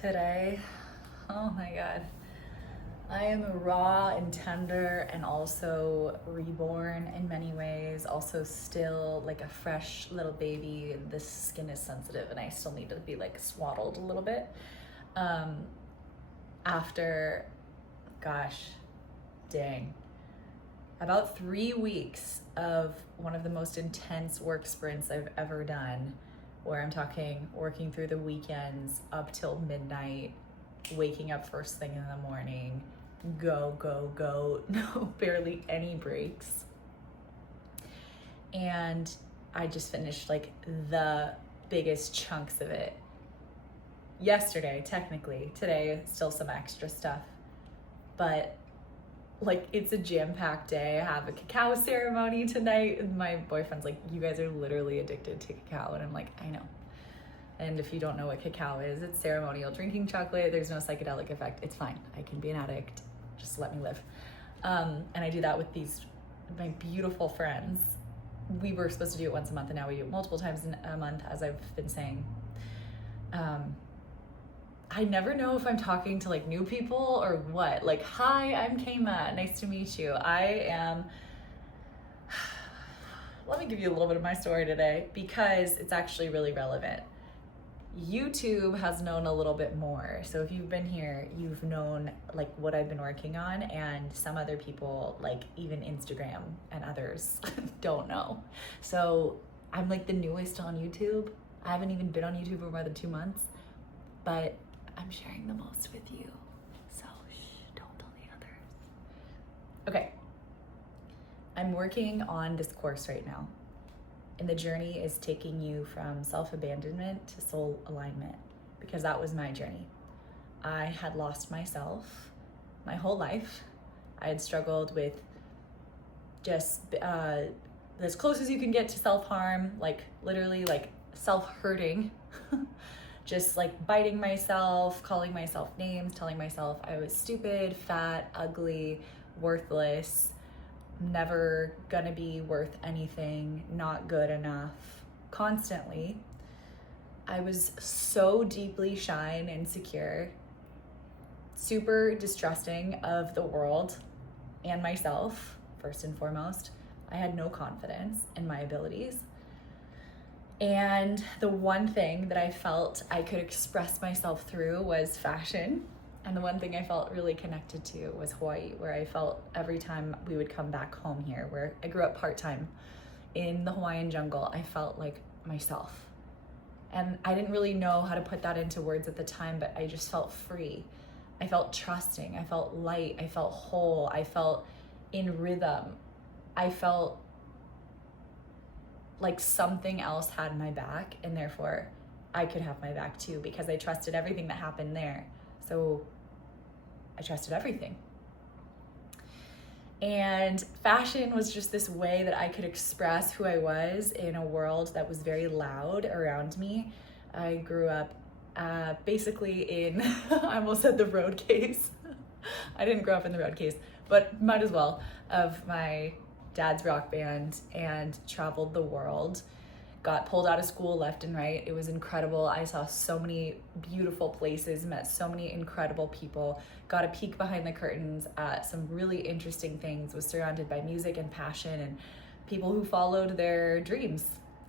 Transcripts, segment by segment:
Today, oh my God, I am raw and tender and also reborn in many ways, also still like a fresh little baby. This skin is sensitive and I still need to be like swaddled a little bit. After, gosh, dang, about 3 weeks of one of the most intense work sprints I've ever done, where I'm talking working through the weekends up till midnight, waking up first thing in the morning, go, no, barely any breaks. And I just finished like the biggest chunks of it yesterday, technically. Today, still some extra stuff, but like it's a jam-packed day. I have a cacao ceremony tonight and my boyfriend's like, you guys are literally addicted to cacao. And I'm like, I know. And if you don't know what cacao is, it's ceremonial drinking chocolate. There's no psychedelic effect. It's fine. I can be an addict. Just let me live. And I do that with my beautiful friends. We were supposed to do it once a month and now we do it multiple times in a month, as I've been saying. I never know if I'm talking to like new people or what. Like, hi, I'm Kama. Nice to meet you. Let me give you a little bit of my story today because it's actually really relevant. YouTube has known a little bit more. So if you've been here, you've known like what I've been working on, and some other people, like even Instagram and others, don't know. So I'm like the newest on YouTube. I haven't even been on YouTube for more than 2 months, but I'm sharing the most with you. So don't tell the others. Okay. I'm working on this course right now. And the journey is taking you from self-abandonment to soul alignment, because that was my journey. I had lost myself my whole life. I had struggled with just as close as you can get to self-harm, like literally like self-hurting. Just like biting myself, calling myself names, telling myself I was stupid, fat, ugly, worthless, never gonna be worth anything, not good enough, constantly. I was so deeply shy and insecure, super distrusting of the world and myself, first and foremost. I had no confidence in my abilities. And the one thing that I felt I could express myself through was fashion. And the one thing I felt really connected to was Hawaii, where I felt every time we would come back home here, where I grew up part-time in the Hawaiian jungle, I felt like myself. And I didn't really know how to put that into words at the time, but I just felt free. I felt trusting, I felt light, I felt whole, I felt in rhythm. I felt like something else had my back, and therefore I could have my back too, because I trusted everything that happened there. So I trusted everything. And fashion was just this way that I could express who I was in a world that was very loud around me. I grew up basically in, I almost said the road case. I didn't grow up in the road case, but might as well, of my dad's rock band, and traveled the world, got pulled out of school left and right. It was incredible. I saw so many beautiful places, met so many incredible people, got a peek behind the curtains at some really interesting things, was surrounded by music and passion and people who followed their dreams.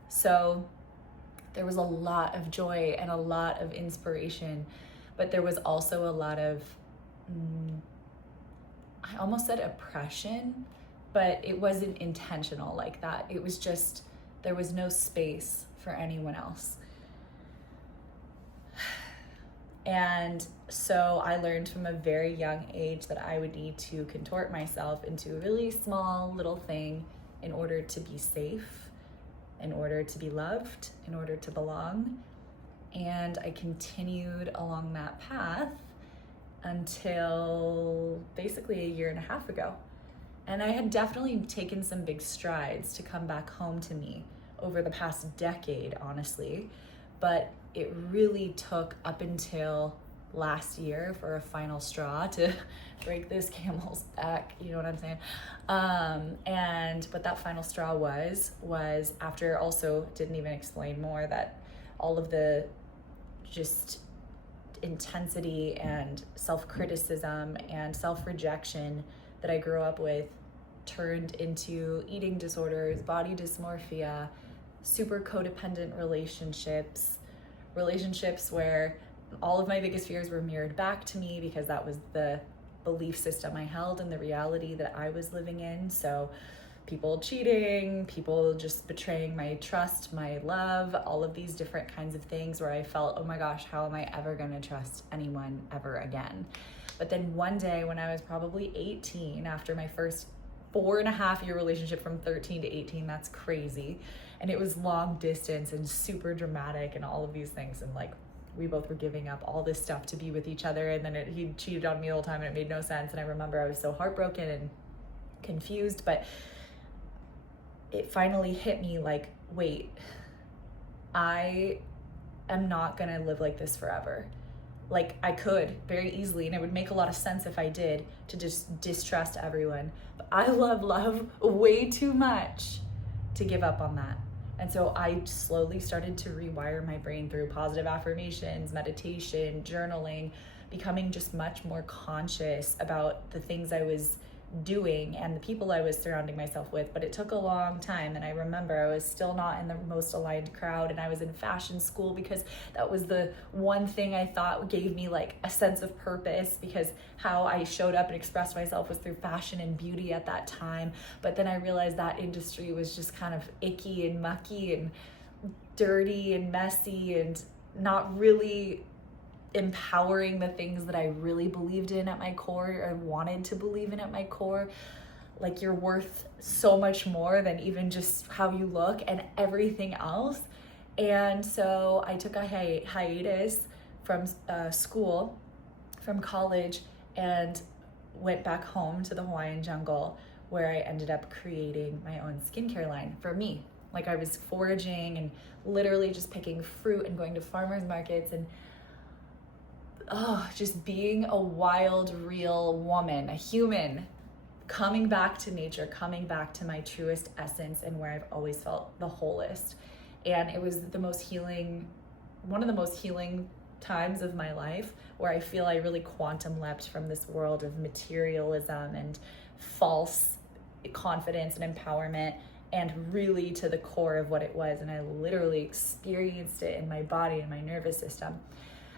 So there was a lot of joy and a lot of inspiration, but there was also a lot of, I almost said oppression, but it wasn't intentional like that. It was just, there was no space for anyone else. And so I learned from a very young age that I would need to contort myself into a really small little thing in order to be safe, in order to be loved, in order to belong. And I continued along that path until basically 1.5 years ago. And I had definitely taken some big strides to come back home to me over the past decade, honestly. But it really took up until last year for a final straw to break this camel's back, you know what I'm saying? And what that final straw was after, also didn't even explain more, that all of the just intensity and self-criticism and self-rejection that I grew up with turned into eating disorders, body dysmorphia, super codependent relationships where all of my biggest fears were mirrored back to me because that was the belief system I held and the reality that I was living in. So people cheating, people just betraying my trust, my love, all of these different kinds of things where I felt, oh my gosh, how am I ever going to trust anyone ever again? But then one day when I was probably 18, after my first 4.5-year relationship from 13 to 18, that's crazy. And it was long distance and super dramatic and all of these things. And like, we both were giving up all this stuff to be with each other. And then he cheated on me the whole time and it made no sense. And I remember I was so heartbroken and confused, but it finally hit me like, wait, I am not gonna live like this forever. Like I could very easily, and it would make a lot of sense if I did, to just distrust everyone. But I love love way too much to give up on that. And so I slowly started to rewire my brain through positive affirmations, meditation, journaling, becoming just much more conscious about the things I was doing and the people I was surrounding myself with. But it took a long time, and I remember I was still not in the most aligned crowd, and I was in fashion school because that was the one thing I thought gave me like a sense of purpose, because how I showed up and expressed myself was through fashion and beauty at that time. But then I realized that industry was just kind of icky and mucky and dirty and messy and not really empowering the things that I really believed in at my core, or wanted to believe in at my core. Like, you're worth so much more than even just how you look and everything else. And so I took a hiatus from school, from college, and went back home to the Hawaiian jungle, where I ended up creating my own skincare line for me. Like, I was foraging and literally just picking fruit and going to farmers markets and just being a wild, real woman, a human, coming back to nature, coming back to my truest essence and where I've always felt the wholest. And it was the most healing, one of the most healing times of my life, where I feel I really quantum leapt from this world of materialism and false confidence and empowerment, and really to the core of what it was. And I literally experienced it in my body and my nervous system.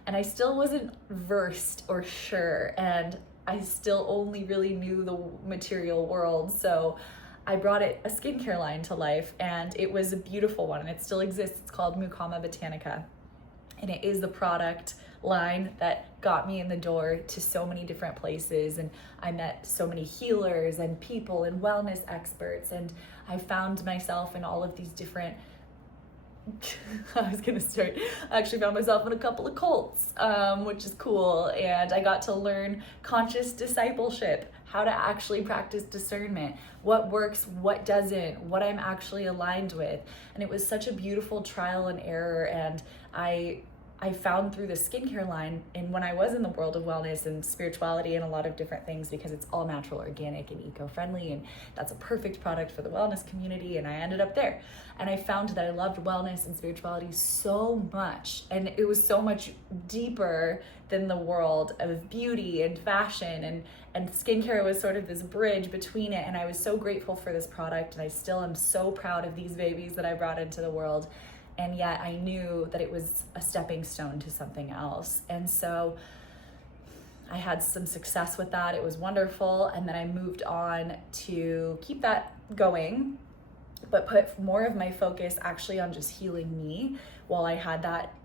And I still wasn't versed or sure, and I still only really knew the material world. So I brought a skincare line to life, and it was a beautiful one, and it still exists. It's called Mukama Botanica, and it is the product line that got me in the door to so many different places, and I met so many healers and people and wellness experts, and I found myself in all of these different I actually found myself in a couple of cults, which is cool. And I got to learn conscious discipleship, how to actually practice discernment, what works, what doesn't, what I'm actually aligned with. And it was such a beautiful trial and error. And I found through the skincare line, and when I was in the world of wellness and spirituality and a lot of different things, because it's all natural, organic, and eco-friendly, and that's a perfect product for the wellness community, and I ended up there. And I found that I loved wellness and spirituality so much, and it was so much deeper than the world of beauty and fashion, and skincare was sort of this bridge between it. And I was so grateful for this product, and I still am so proud of these babies that I brought into the world. And yet I knew that it was a stepping stone to something else. And so I had some success with that. It was wonderful. And then I moved on to keep that going, but put more of my focus actually on just healing me while I had that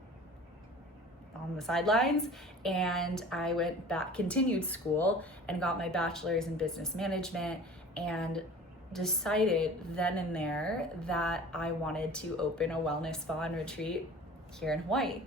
on the sidelines. And I went back, continued school, and got my bachelor's in business management, and decided then and there that I wanted to open a wellness spa and retreat here in Hawaii.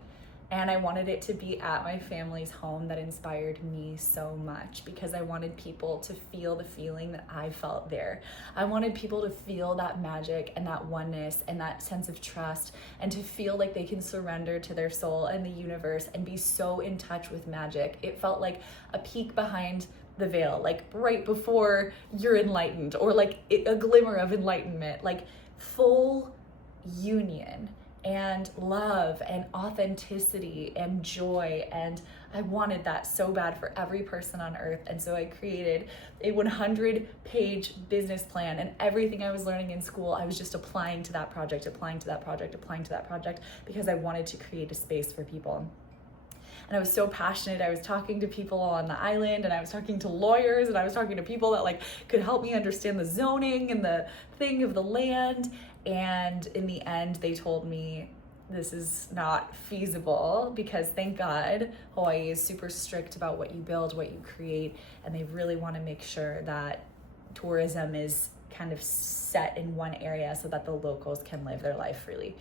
And I wanted it to be at my family's home that inspired me so much, because I wanted people to feel the feeling that I felt there. I wanted people to feel that magic and that oneness and that sense of trust, and to feel like they can surrender to their soul and the universe and be so in touch with magic. It felt like a peek behind the veil, like right before you're enlightened, or like a glimmer of enlightenment, like full union. and love and authenticity and joy. And I wanted that so bad for every person on earth. And so I created a 100-page business plan, and everything I was learning in school, I was just applying to that project, because I wanted to create a space for people. And I was so passionate. I was talking to people on the island, and I was talking to lawyers, and I was talking to people that like could help me understand the zoning and the thing of the land. And in the end, they told me this is not feasible, because thank God Hawaii is super strict about what you build, what you create, and they really want to make sure that tourism is kind of set in one area so that the locals can live their life freely.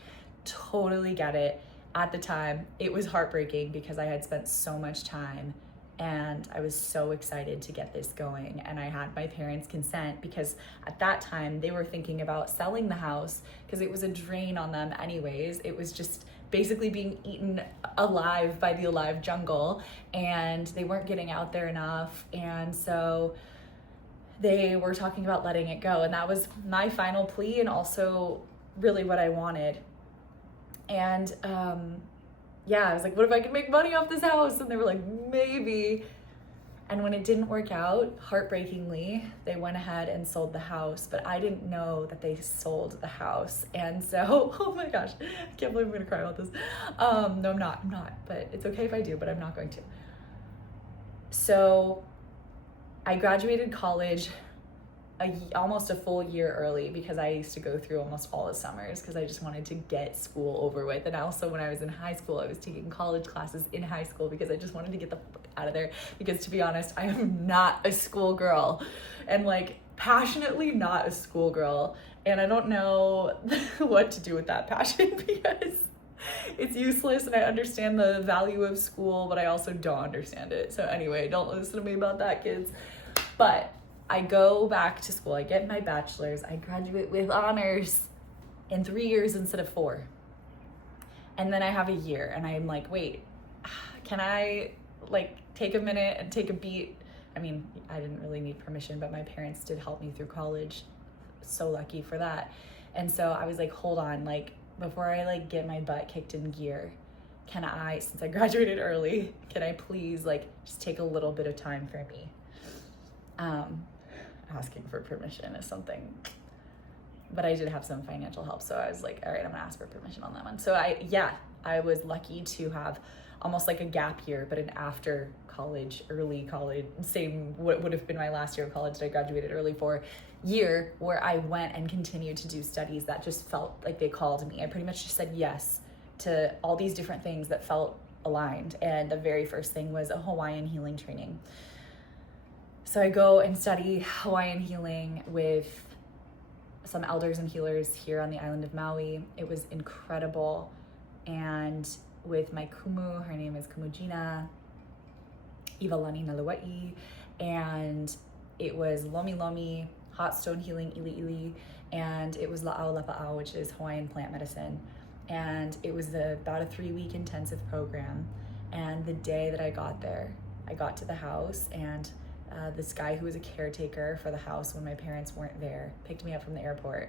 Totally get it. At the time, it was heartbreaking because I had spent so much time and I was so excited to get this going. And I had my parents' consent, because at that time they were thinking about selling the house because it was a drain on them anyways. It was just basically being eaten alive by the alive jungle, and they weren't getting out there enough. And so they were talking about letting it go. And that was my final plea, and also really what I wanted. And I was like, what if I could make money off this house? And they were like, maybe. And when it didn't work out, heartbreakingly, they went ahead and sold the house, but I didn't know that they sold the house. And so, oh my gosh, I can't believe I'm gonna cry about this. No, I'm not, but it's okay if I do, but I'm not going to. So I graduated college almost a full year early, because I used to go through almost all the summers because I just wanted to get school over with. And also when I was in high school, I was taking college classes in high school because I just wanted to get the fuck out of there. Because to be honest, I am not a schoolgirl, and like passionately not a schoolgirl. And I don't know what to do with that passion, because it's useless, and I understand the value of school, but I also don't understand it. So anyway, don't listen to me about that, kids. But I go back to school, I get my bachelor's, I graduate with honors in 3 years instead of 4. And then I have a year, and I'm like, wait, can I like take a minute and take a beat? I mean, I didn't really need permission, but my parents did help me through college. So lucky for that. And so I was like, hold on, like before I like get my butt kicked in gear, can I, since I graduated early, can I please like just take a little bit of time for me? Asking for permission is something, but I did have some financial help. So I was like, all right, I'm gonna ask for permission on that one. So I was lucky to have almost like a gap year, but an after college, early college, same what would have been my last year of college that I graduated early for, year where I went and continued to do studies that just felt like they called me. I pretty much just said yes to all these different things that felt aligned. And the very first thing was a Hawaiian healing training. So I go and study Hawaiian healing with some elders and healers here on the island of Maui. It was incredible. And with my kumu, her name is Kumujina, Iwalani Naluai, and it was Lomi Lomi, hot stone healing, Ili Ili, and it was La'au Lapa'au, which is Hawaiian plant medicine. And it was about a 3-week intensive program. And the day that I got there, I got to the house, and this guy who was a caretaker for the house when my parents weren't there picked me up from the airport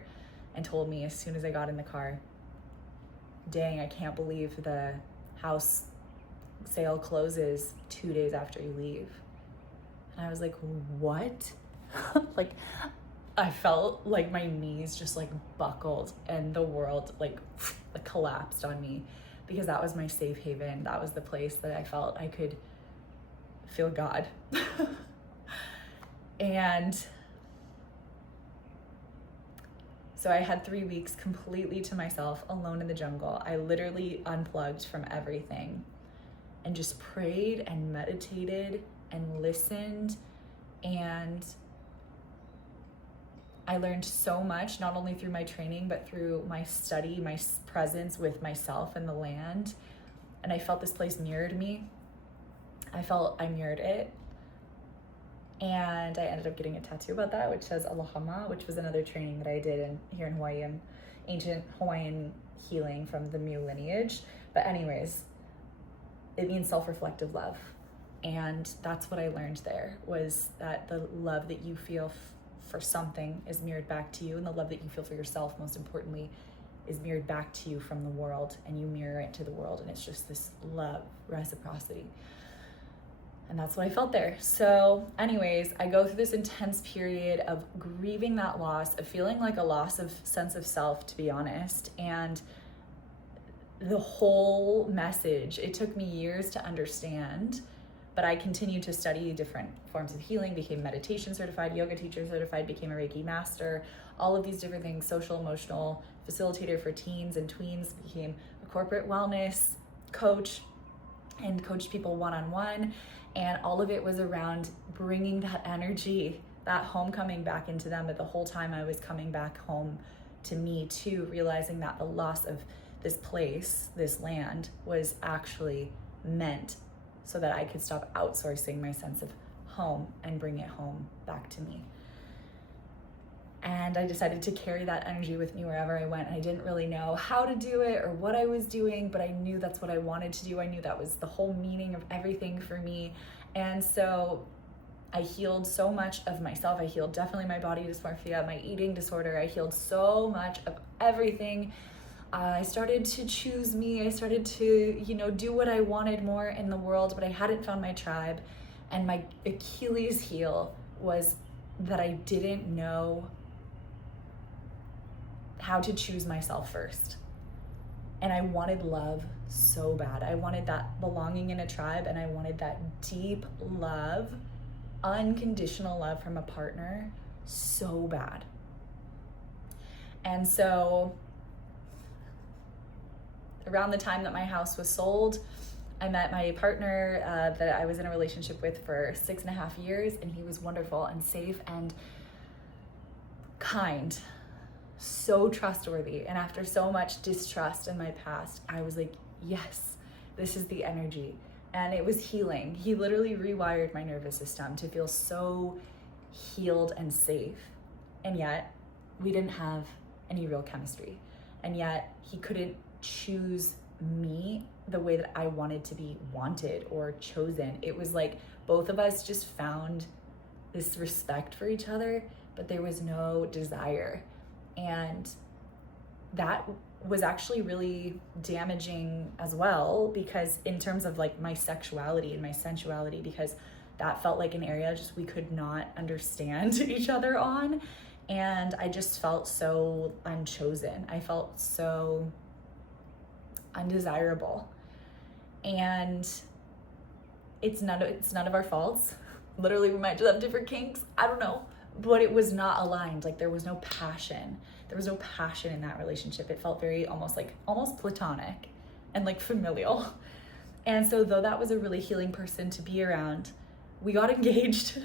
and told me as soon as I got in the car, dang, I can't believe the house sale closes 2 days after you leave. And I was like, what? Like, I felt like my knees just like buckled and the world like collapsed on me, because that was my safe haven. That was the place that I felt I could feel God. And so I had 3 weeks completely to myself, alone in the jungle. I literally unplugged from everything and just prayed and meditated and listened. And I learned so much, not only through my training, but through my study, my presence with myself and the land. And I felt this place mirrored me. I felt I mirrored it. And I ended up getting a tattoo about that, which says Alohama, which was another training that I did here in Hawaii, in ancient Hawaiian healing from the Mu lineage. But anyways, it means self-reflective love. And that's what I learned there, was that the love that you feel for something is mirrored back to you, and the love that you feel for yourself, most importantly, is mirrored back to you from the world, and you mirror it to the world, and it's just this love, reciprocity. And that's what I felt there. So anyways, I go through this intense period of grieving that loss, of feeling like a loss of sense of self, to be honest. And the whole message, it took me years to understand, but I continued to study different forms of healing, became meditation certified, yoga teacher certified, became a Reiki master, all of these different things, social, emotional facilitator for teens and tweens, became a corporate wellness coach and coached people one-on-one. And all of it was around bringing that energy, that homecoming back into them. But the whole time I was coming back home to me too, realizing that the loss of this place, this land, was actually meant so that I could stop outsourcing my sense of home and bring it home back to me. And I decided to carry that energy with me wherever I went. And I didn't really know how to do it or what I was doing, but I knew that's what I wanted to do. I knew that was the whole meaning of everything for me. And so I healed so much of myself. I healed definitely my body dysmorphia, my eating disorder. I healed so much of everything. I started to choose me. I started to, do what I wanted more in the world, but I hadn't found my tribe. And my Achilles heel was that I didn't know how to choose myself first. And I wanted love so bad. I wanted that belonging in a tribe, and I wanted that deep love, unconditional love from a partner so bad. And so around the time that my house was sold, I met my partner that I was in a relationship with for 6.5 years, and he was wonderful and safe and kind, so trustworthy. And after so much distrust in my past, I was like, yes, this is the energy. And it was healing. He literally rewired my nervous system to feel so healed and safe. And yet we didn't have any real chemistry. And yet he couldn't choose me the way that I wanted to be wanted or chosen. It was like both of us just found this respect for each other, but there was no desire. And that was actually really damaging as well, because in terms of like my sexuality and my sensuality, because that felt like an area just we could not understand each other on. And I just felt so unchosen. I felt so undesirable. And it's none of our faults. Literally, we might just have different kinks. I don't know. But it was not aligned. Like, there was no passion. There was no passion in that relationship. It felt very almost platonic and like familial. And so though that was a really healing person to be around, we got engaged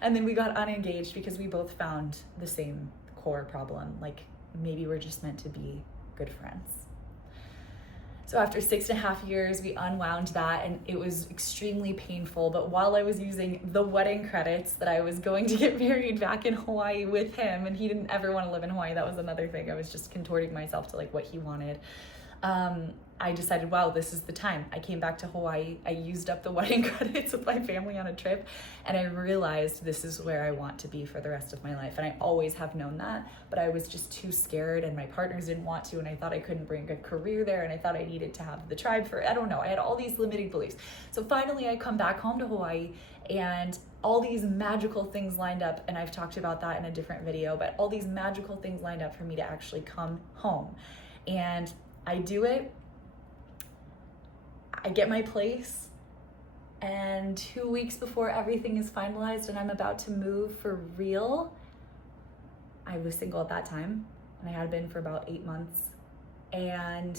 and then we got unengaged because we both found the same core problem. Like, maybe we're just meant to be good friends. So after 6.5 years, we unwound that, and it was extremely painful. But while I was using the wedding credits that I was going to get married back in Hawaii with him, and he didn't ever want to live in Hawaii, that was another thing. I was just contorting myself to like what he wanted. I decided, wow, this is the time. I came back to Hawaii. I used up the wedding credits with my family on a trip, and I realized this is where I want to be for the rest of my life. And I always have known that, but I was just too scared, and my partners didn't want to, and I thought I couldn't bring a career there, and I thought I needed to have the tribe I don't know. I had all these limiting beliefs. So finally I come back home to Hawaii, and all these magical things lined up, and I've talked about that in a different video, but all these magical things lined up for me to actually come home. And I do it. I get my place, and 2 weeks before everything is finalized and I'm about to move for real, I was single at that time, and I had been for about 8 months, and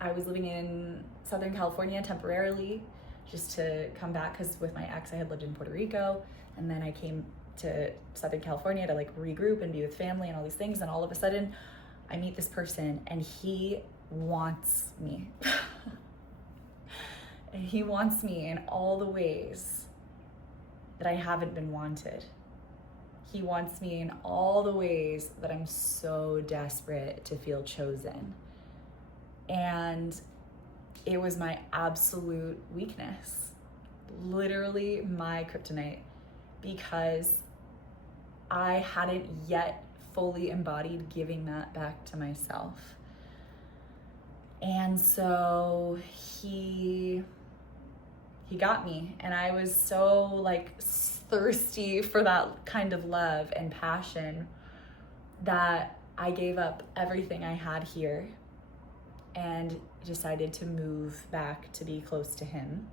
I was living in Southern California temporarily just to come back, because with my ex I had lived in Puerto Rico, and then I came to Southern California to like regroup and be with family and all these things, and all of a sudden I meet this person and he wants me. He wants me in all the ways that I haven't been wanted. He wants me in all the ways that I'm so desperate to feel chosen. And it was my absolute weakness, literally my kryptonite, because I hadn't yet fully embodied giving that back to myself. And so he got me, and I was so like thirsty for that kind of love and passion that I gave up everything I had here and decided to move back to be close to him.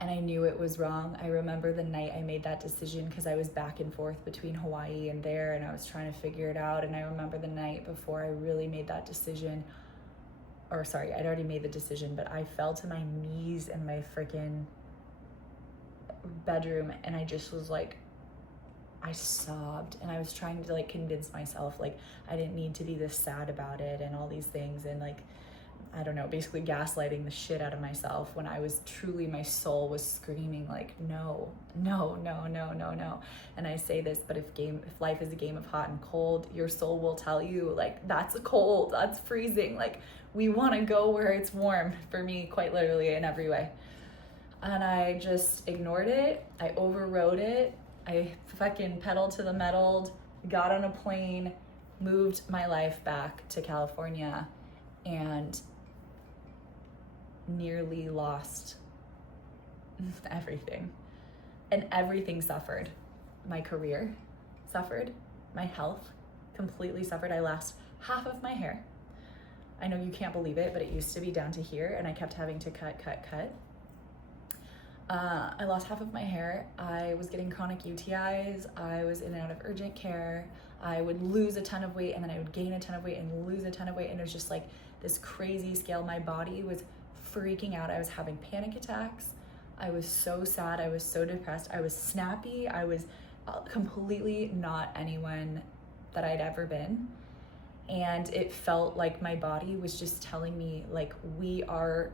And I knew it was wrong. I remember the night I made that decision, because I was back and forth between Hawaii and there, and I was trying to figure it out. And I remember the night before I really made that decision, or sorry, I'd already made the decision, but I fell to my knees in my freaking bedroom, and I just was like, I sobbed, and I was trying to like convince myself like I didn't need to be this sad about it and all these things, and like, I don't know, basically gaslighting the shit out of myself, when I was truly, my soul was screaming like, no. And I say this, but if life is a game of hot and cold, your soul will tell you like, that's cold, that's freezing. Like, we want to go where it's warm, for me, quite literally, in every way. And I just ignored it. I overrode it. I fucking pedaled to the metal, got on a plane, moved my life back to California, and nearly lost everything. And everything suffered. My career suffered. My health completely suffered. I lost half of my hair. I know you can't believe it, but it used to be down to here, and I kept having to cut. I lost half of my hair. I was getting chronic UTIs. I was in and out of urgent care. I would lose a ton of weight, and then I would gain a ton of weight and lose a ton of weight. And it was just like this crazy scale. My body was freaking out. I was having panic attacks. I was so sad. I was so depressed. I was snappy. I was completely not anyone that I'd ever been. And it felt like my body was just telling me like, we are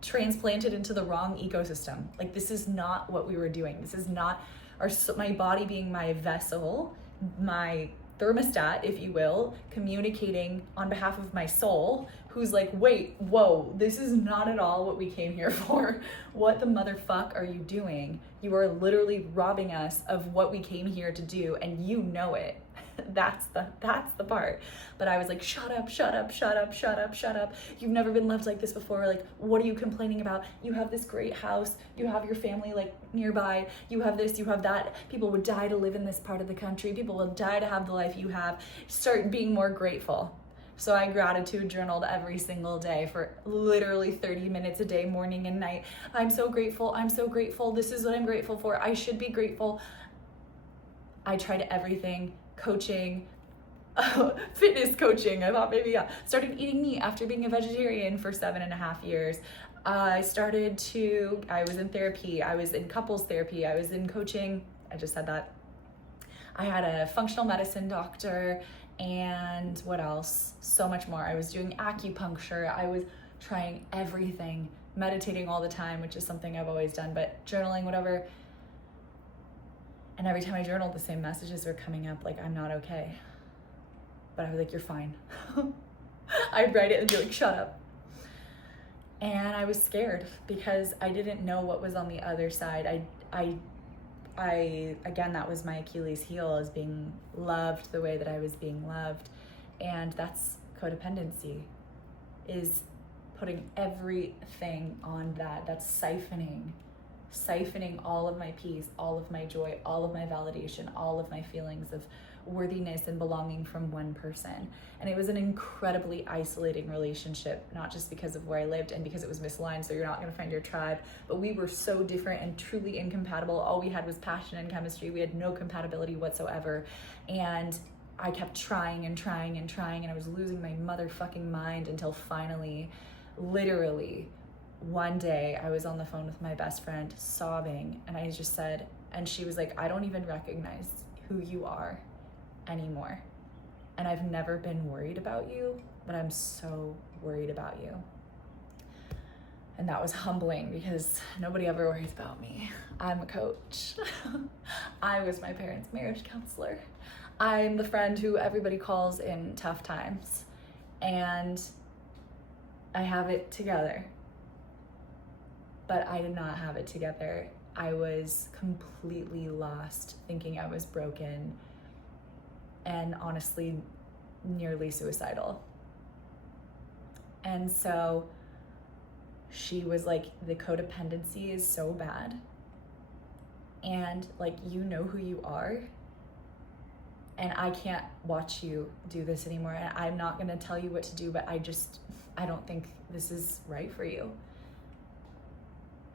transplanted into the wrong ecosystem. Like, this is not what we were doing. This is not my body being my vessel, my thermostat, if you will, communicating on behalf of my soul, who's like, wait, whoa, this is not at all what we came here for. What the motherfuck are you doing? You are literally robbing us of what we came here to do, and you know it. That's the part. But I was like, shut up. You've never been loved like this before. Like, what are you complaining about? You have this great house. You have your family like nearby. You have this, you have that. People would die to live in this part of the country. People will die to have the life you have. Start being more grateful. So I gratitude journaled every single day for literally 30 minutes a day, morning and night. I'm so grateful. This is what I'm grateful for. I should be grateful. I tried everything. Coaching, fitness coaching. I thought maybe, started eating meat after being a vegetarian for 7.5 years. I was in therapy. I was in couples therapy. I was in coaching. I just said that. I had a functional medicine doctor, and what else? So much more. I was doing acupuncture. I was trying everything, meditating all the time, which is something I've always done, but journaling, whatever. And every time I journaled, the same messages were coming up, like, I'm not okay. But I was like, you're fine. I'd write it and be like, shut up. And I was scared because I didn't know what was on the other side. Again, that was my Achilles heel, is being loved the way that I was being loved. And that's codependency, is putting everything on that. That's siphoning all of my peace, all of my joy, all of my validation, all of my feelings of worthiness and belonging from one person. And it was an incredibly isolating relationship, not just because of where I lived and because it was misaligned, so you're not going to find your tribe, but we were so different and truly incompatible. All we had was passion and chemistry. We had no compatibility whatsoever. And I kept trying, and I was losing my motherfucking mind until finally, literally, one day I was on the phone with my best friend sobbing, and I just said, and she was like, I don't even recognize who you are anymore. And I've never been worried about you, but I'm so worried about you. And that was humbling because nobody ever worries about me. I'm a coach. I was my parents' marriage counselor. I'm the friend who everybody calls in tough times. And I have it together. But I did not have it together. I was completely lost, thinking I was broken, and honestly, nearly suicidal. And so she was like, the codependency is so bad. And like, you know who you are. And I can't watch you do this anymore. And I'm not going to tell you what to do, but I don't think this is right for you.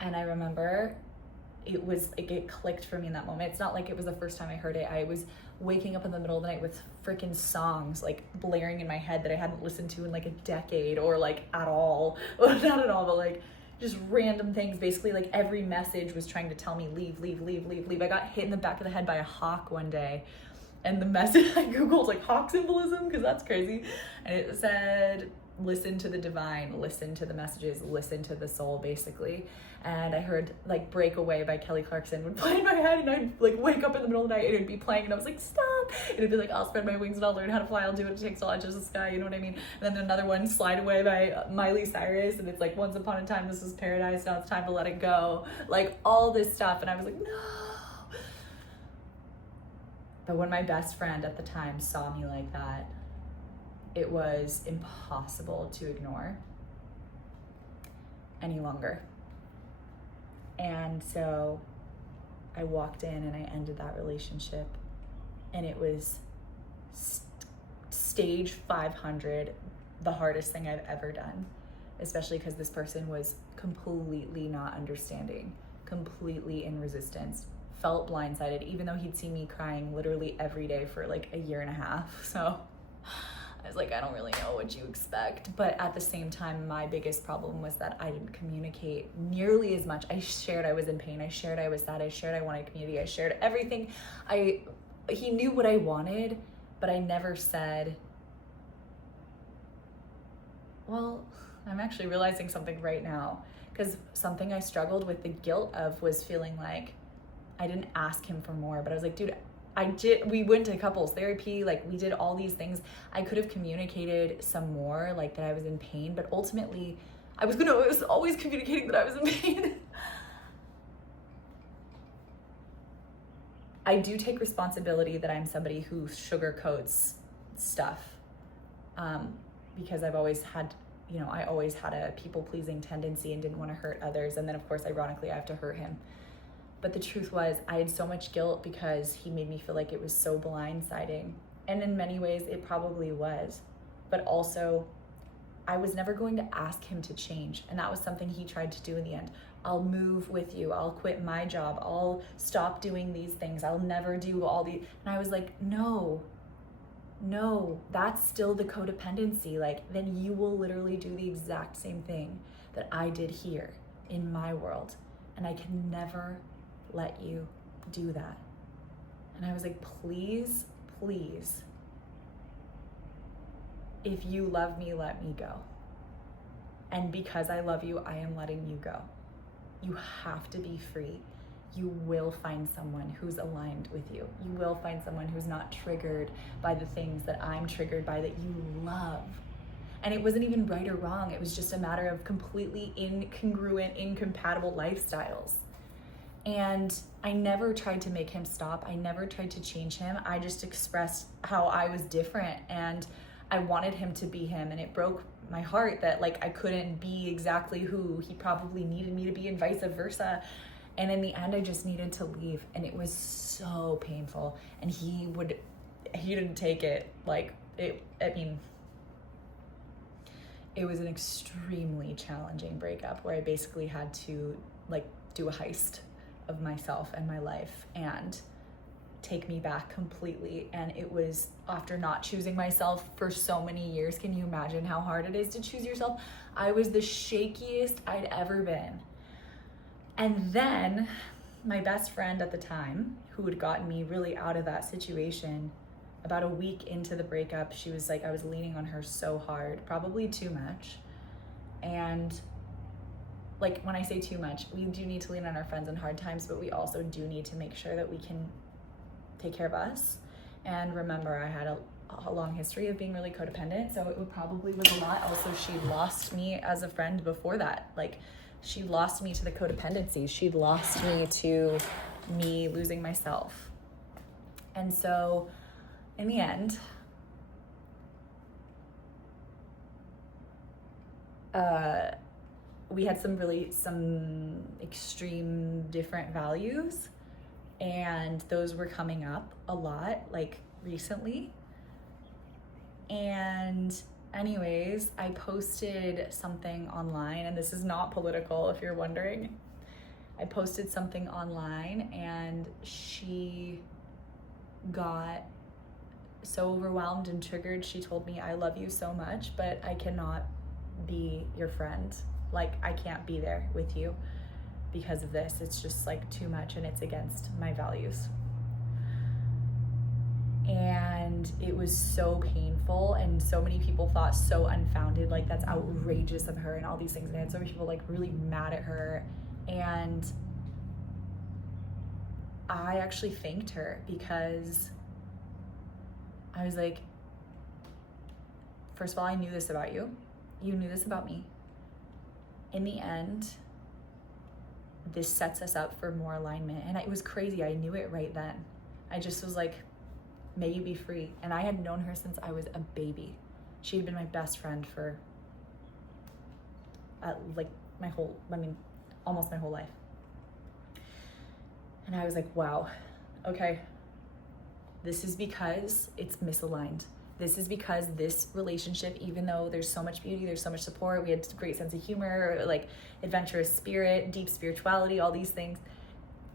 And I remember it clicked for me in that moment. It's not like it was the first time I heard it. I was waking up in the middle of the night with freaking songs like blaring in my head that I hadn't listened to in like a decade, or like at all. Well, not at all, but like just random things. Basically, like every message was trying to tell me, leave, leave, leave, leave, leave. I got hit in the back of the head by a hawk one day. And the message I Googled like hawk symbolism, because that's crazy. And it said, listen to the divine, listen to the messages, listen to the soul, basically. And I heard like Break Away by Kelly Clarkson would play in my head, and I'd like wake up in the middle of the night and it'd be playing, and I was like, stop. And it'd be like, I'll spread my wings and I'll learn how to fly. I'll do what it takes to launch to the sky. You know what I mean? And then another one, Slide Away by Miley Cyrus. And it's like, once upon a time, this was paradise. Now it's time to let it go. Like all this stuff. And I was like, no. But when my best friend at the time saw me like that, it was impossible to ignore any longer. And so I walked in and I ended that relationship, and it was stage 500, the hardest thing I've ever done, especially because this person was completely not understanding, completely in resistance, felt blindsided, even though he'd seen me crying literally every day for like a year and a half. So I was like, I don't really know what you expect. But at the same time, my biggest problem was that I didn't communicate nearly as much. I shared I was in pain. I shared I was sad. I shared I wanted community. I shared everything. He knew what I wanted, but I never said, well, I'm actually realizing something right now, because something I struggled with the guilt of was feeling like I didn't ask him for more. But I was like, dude, we went to couples therapy, like we did all these things. I could have communicated some more, like that I was in pain, but ultimately I was always communicating that I was in pain. I do take responsibility that I'm somebody who sugarcoats stuff, because I've always had, I always had a people-pleasing tendency and didn't want to hurt others. And then of course, ironically, I have to hurt him. But the truth was, I had so much guilt because he made me feel like it was so blindsiding. And in many ways, it probably was. But also, I was never going to ask him to change. And that was something he tried to do in the end. I'll move with you. I'll quit my job. I'll stop doing these things. I'll never do all these. And I was like, no, that's still the codependency. Like, then you will literally do the exact same thing that I did here in my world. And I can never let you do that. And I was like, please, if you love me, let me go. And because I love you, I am letting you go. You have to be free. You will find someone who's aligned with you. You will find someone who's not triggered by the things that I'm triggered by, that you love. And it wasn't even right or wrong. It was just a matter of completely incongruent, incompatible lifestyles. And I never tried to make him stop. I never tried to change him. I just expressed how I was different, and I wanted him to be him. And it broke my heart that like I couldn't be exactly who he probably needed me to be, and vice versa. And in the end, I just needed to leave. And it was so painful. And he didn't take it. It was an extremely challenging breakup where I basically had to like do a heist of myself and my life and take me back completely. And it was after not choosing myself for so many years. Can you imagine how hard it is to choose yourself? I was the shakiest I'd ever been. And then my best friend at the time, who had gotten me really out of that situation, about a week into the breakup, she was like, I was leaning on her so hard, probably too much. And like, when I say too much, we do need to lean on our friends in hard times, but we also do need to make sure that we can take care of us. And remember, I had a long history of being really codependent, so it probably was a lot. Also, she lost me as a friend before that. Like, She lost me to the codependency. She lost me to me losing myself. And so in the end, we had some extreme different values, and those were coming up a lot, like recently. And anyways, I posted something online, and this is not political if you're wondering. I posted something online, and she got so overwhelmed and triggered. She told me, I love you so much, but I cannot be your friend. Like, I can't be there with you because of this. It's just like too much, and it's against my values. And it was so painful, and so many people thought so unfounded, like that's outrageous of her and all these things. And I had so many people like really mad at her, and I actually thanked her because I was like, first of all, I knew this about you. You knew this about me. In the end, this sets us up for more alignment. And it was crazy. I knew it right then. I just was like, may you be free. And I had known her since I was a baby. She had been my best friend for almost my whole life. And I was like, wow, okay. This is because it's misaligned. This is because this relationship, even though there's so much beauty, there's so much support, we had a great sense of humor, like adventurous spirit, deep spirituality, all these things,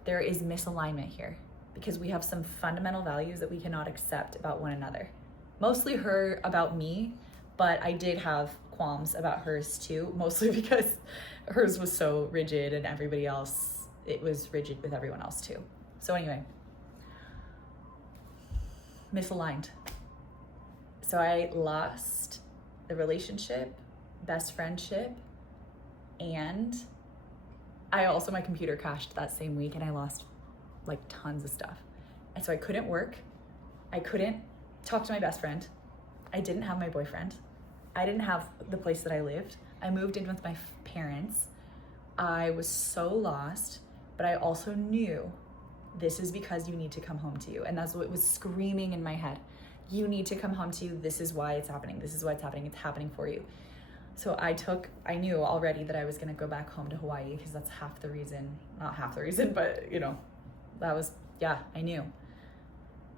there is misalignment here because we have some fundamental values that we cannot accept about one another. Mostly her about me, but I did have qualms about hers too, mostly because hers was so rigid and everybody else, it was rigid with everyone else too. So anyway, misaligned. So I lost the relationship, best friendship, and my computer crashed that same week and I lost like tons of stuff. And so I couldn't work. I couldn't talk to my best friend. I didn't have my boyfriend. I didn't have the place that I lived. I moved in with my parents. I was so lost, but I also knew this is because you need to come home to you. And that's what was screaming in my head. You need to come home to you. This is why it's happening. This is why it's happening. It's happening for you. So I knew already that I was going to go back home to Hawaii because that's half the reason, not half the reason, but I knew.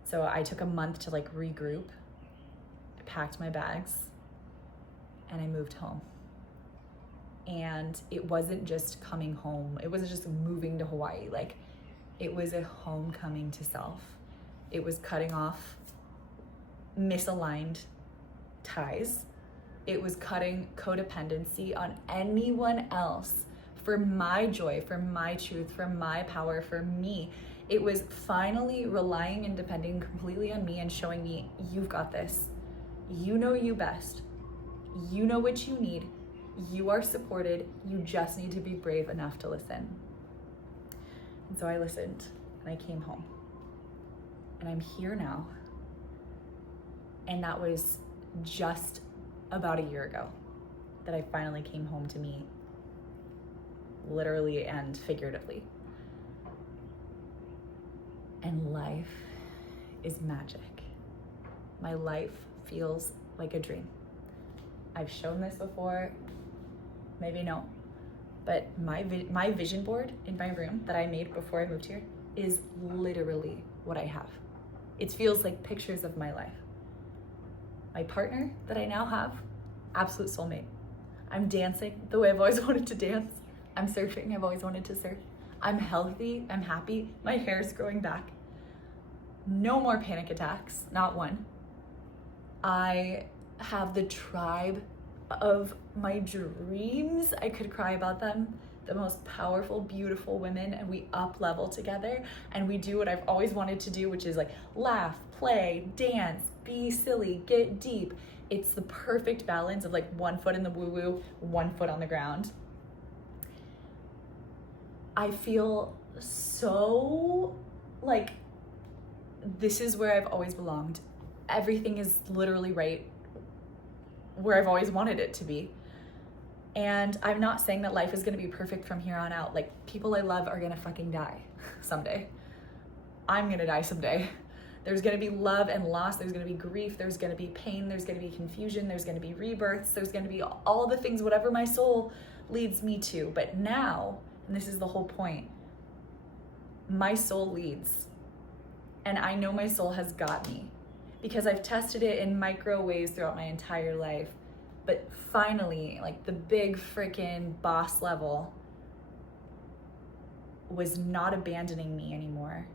So I took a month to like regroup. I packed my bags and I moved home. And it wasn't just coming home. It wasn't just moving to Hawaii. Like, it was a homecoming to self. It was cutting off misaligned ties. It was cutting codependency on anyone else for my joy, for my truth, for my power, for me. It was finally relying and depending completely on me and showing me, you've got this. You know you best. You know what you need. You are supported. You just need to be brave enough to listen. And so I listened and I came home. And I'm here now. And that was just about a year ago that I finally came home to me, literally and figuratively. And life is magic. My life feels like a dream. I've shown this before, maybe no, but my vision board in my room that I made before I moved here is literally what I have. It feels like pictures of my life. My partner that I now have, absolute soulmate. I'm dancing the way I've always wanted to dance. I'm surfing, I've always wanted to surf. I'm healthy, I'm happy, my hair's growing back. No more panic attacks, not one. I have the tribe of my dreams. I could cry about them. The most powerful, beautiful women, and we up level together and we do what I've always wanted to do, which is like laugh, play, dance, be silly, get deep. It's the perfect balance of like 1 foot in the woo-woo, 1 foot on the ground. I feel so like this is where I've always belonged. Everything is literally right where I've always wanted it to be. And I'm not saying that life is gonna be perfect from here on out. Like, people I love are gonna fucking die someday. I'm gonna die someday. There's gonna be love and loss, there's gonna be grief, there's gonna be pain, there's gonna be confusion, there's gonna be rebirths, there's gonna be all the things, whatever my soul leads me to. But now, and this is the whole point, my soul leads. And I know my soul has got me because I've tested it in micro ways throughout my entire life. But finally, like the big freaking boss level was not abandoning me anymore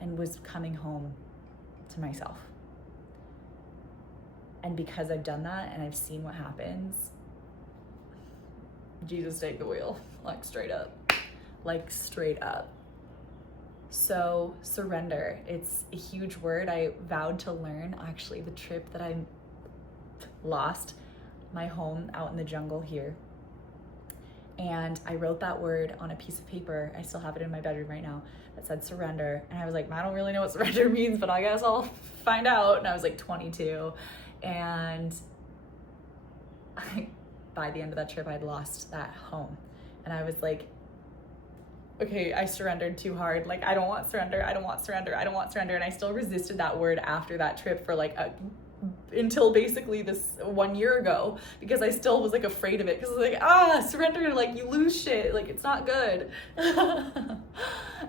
and was coming home to myself. And because I've done that and I've seen what happens, Jesus, take the wheel, like straight up. So surrender, it's a huge word I vowed to learn. Actually, the trip that I lost my home out in the jungle here, and I wrote that word on a piece of paper. I still have it in my bedroom right now, that said surrender. And I was like, I don't really know what surrender means, but I guess I'll find out. And I was like 22, and by the end of that trip, I'd lost that home. And I was like, okay, I surrendered too hard. Like, I don't want surrender. I don't want surrender. I don't want surrender. And I still resisted that word after that trip for like until basically this 1 year ago, because I still was like afraid of it. Because I was like, surrender, like you lose shit. Like, it's not good.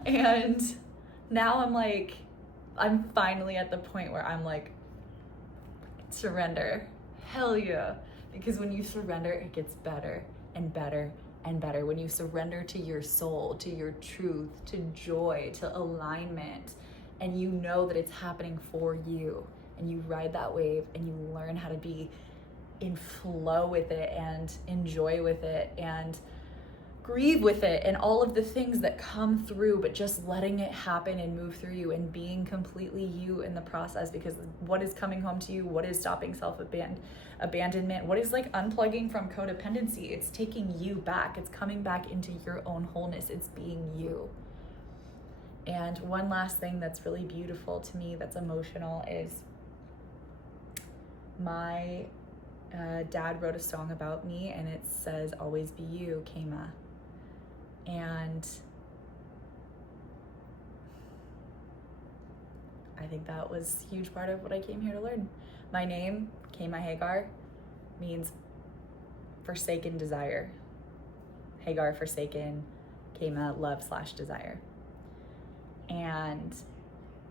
And now I'm finally at the point where I'm like, surrender. Hell yeah. Because when you surrender, it gets better and better and better. When you surrender to your soul, to your truth, to joy, to alignment, and you know that it's happening for you, and you ride that wave and you learn how to be in flow with it and enjoy with it and grieve with it and all of the things that come through, but just letting it happen and move through you and being completely you in the process. Because what is coming home to you? What is stopping self-abandonment? What is like unplugging from codependency? It's taking you back. It's coming back into your own wholeness. It's being you. And one last thing that's really beautiful to me, that's emotional, is my dad wrote a song about me, and it says, "Always be you, Kema." And I think that was a huge part of what I came here to learn. My name, Kema Hagar, means forsaken desire. Hagar, forsaken, Kema, love/desire. And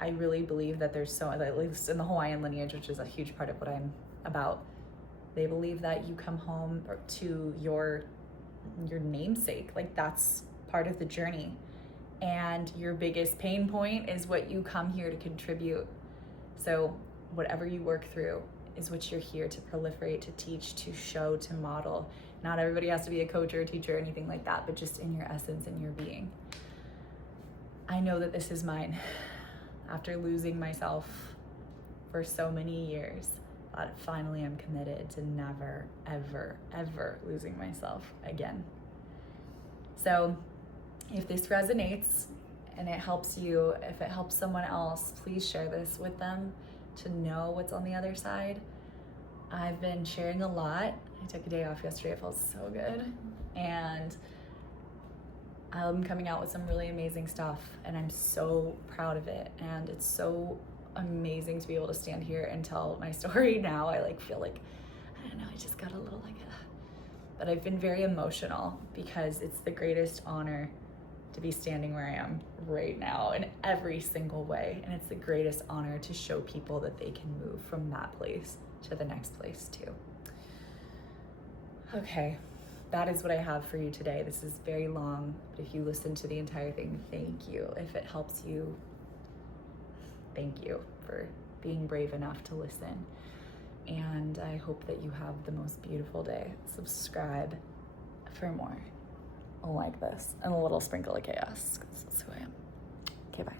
I really believe that there's at least in the Hawaiian lineage, which is a huge part of what I'm about, they believe that you come home to your namesake. Like, that's part of the journey. And your biggest pain point is what you come here to contribute. So whatever you work through is what you're here to proliferate, to teach, to show, to model. Not everybody has to be a coach or a teacher or anything like that, but just in your essence and your being. I know that this is mine. After losing myself for so many years, but finally I'm committed to never, ever, ever losing myself again. So if this resonates and it helps you, if it helps someone else, please share this with them to know what's on the other side. I've been sharing a lot. I took a day off yesterday. It felt so good. And I'm coming out with some really amazing stuff, and I'm so proud of it. And it's so amazing to be able to stand here and tell my story now. I feel like, I don't know, I just got a little but I've been very emotional because it's the greatest honor to be standing where I am right now in every single way. And it's the greatest honor to show people that they can move from that place to the next place too. Okay, that is what I have for you today. This is very long, but if you listen to the entire thing, thank you. If it helps you, thank you for being brave enough to listen. And I hope that you have the most beautiful day. Subscribe for more like this and a little sprinkle of chaos, because that's who I am. Okay, bye.